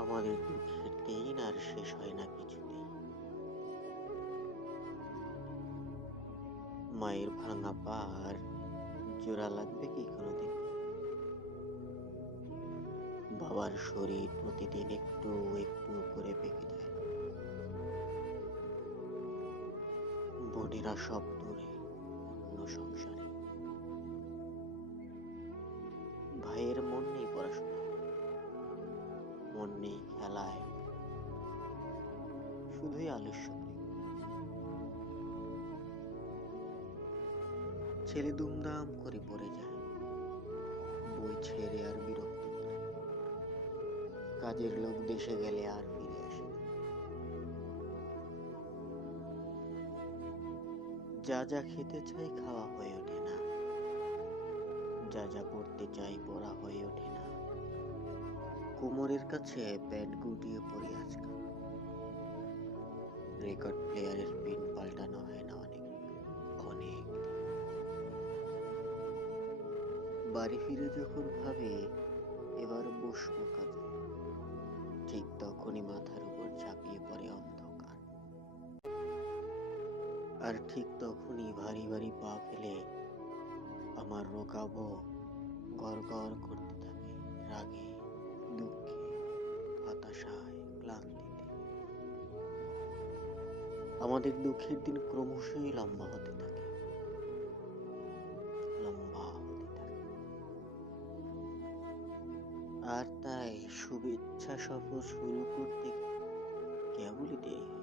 আমাদের দুঃখের দিন আর শেষ হয় না কিছুতেই। মায়ের ভাঙা পা আর জোড়া লাগবে কি কোনোদিন? বাবার শরীর প্রতিদিন একটু একটু করে বেঁকে যায়। বোনেরা সব দূরে, অন্য সংসারে। ভাইয়ের মন নেই পড়াশোনায়, মন নেই খেলায়, শুধুই আলস্য প্রেম। ছেলে দুমদাম করে পড়ে যায়, বই ছেড়ে আর বিরক্ত করে। কাজের লোক দেশে গেলে আর ফিরে আসে না। যা যা খেতে চাই খাওয়া হয়ে ওঠে না, যা যা পড়তে চাই পড়া হয়ে ওঠে না। কোমরের কাছে প্যান্ট গুটিয়ে পড়ি আজকাল। রেকর্ড প্লেয়ারের পিন পাল্টানো হয় না অনেক অনেক দিন। বাড়ি ফিরে যখন ভাবি এবার বসবো কাজে, ঠিক তখনই মাথার উপর ঝাঁপিয়ে পড়ে অন্ধকার। আর ঠিক তখনই ভারী ভারী পা ফেলে আমার রোকাবো গড়গড় করতে থাকে রাগে, দুঃখে, হতাশায়, ক্লান্তিতে। আমাদের দুঃখের দিন ক্রমশই লম্বা হতে থাকে, লম্বা হতে থাকে। আর তাই শুভেচ্ছা সফর শুরু করতে কেবলই দেরি হয়।